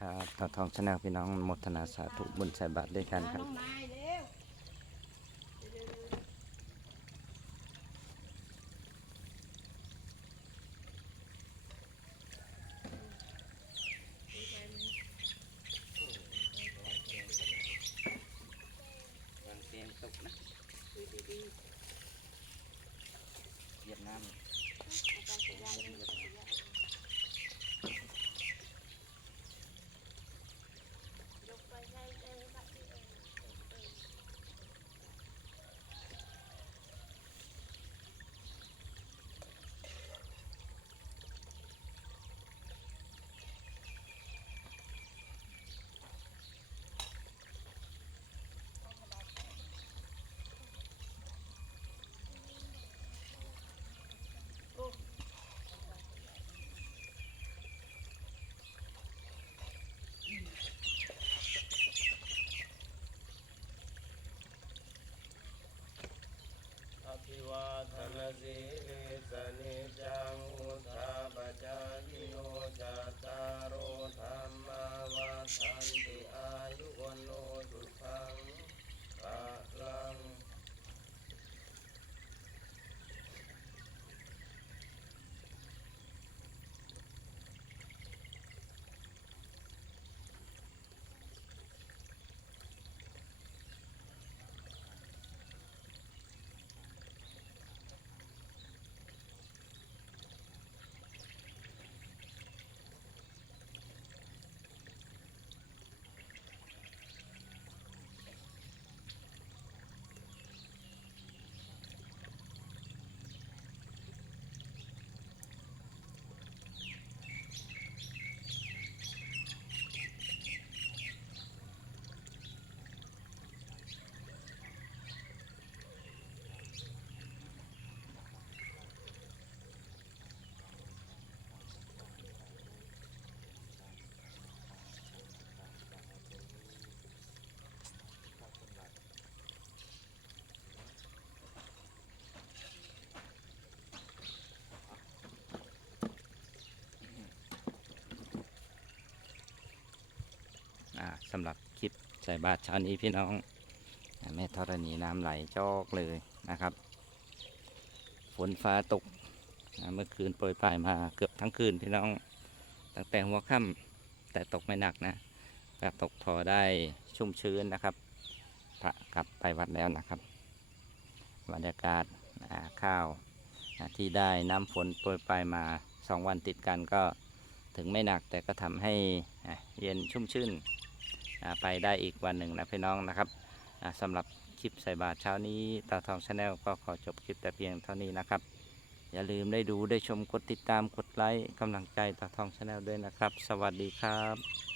ครับทองทองชาแนลพี่น้องโมทนาสาธุบุญใส่บาตรด้วยกันครับเวียงตกนะเวียดนาม อภิวาทนสีลิสนิจังอุทาปจายโนจารโอธรรมาวาทันติอายุวันโนสุขังภะลัง อ่า สำหรับคลิปใส่บาตรเช้านี้พี่น้องแม่ธรณีน้ำไหลจอกเลยนะครับ ฝนฟ้าตกเมื่อคืนโปรยปลายมาเกือบทั้งคืนพี่น้องตั้งแต่หัวค่ำแต่ตกไม่หนักนะแบบตกพอได้ชุ่มชื้นนะครับพระกลับไปวัดแล้วนะครับบรรยากาศาข้าวที่ได้น้ำฝนโปรยปลายมาสองวันติดกันก็ถึงไม่หนักแต่ก็ทำให้เย็นชุ่มชื่น ไปได้อีกวันหนึ่งนะพี่น้องนะครับอ่าสำหรับคลิปใส่บาตรเช้านี้ตาทองชาแนลก็ขอจบคลิปแต่เพียงเท่านี้นะครับ อย่าลืมได้ดูได้ชมกดติดตามกดไลค์กำลังใจตาทองชาแนลด้วยนะครับ สวัสดีครับ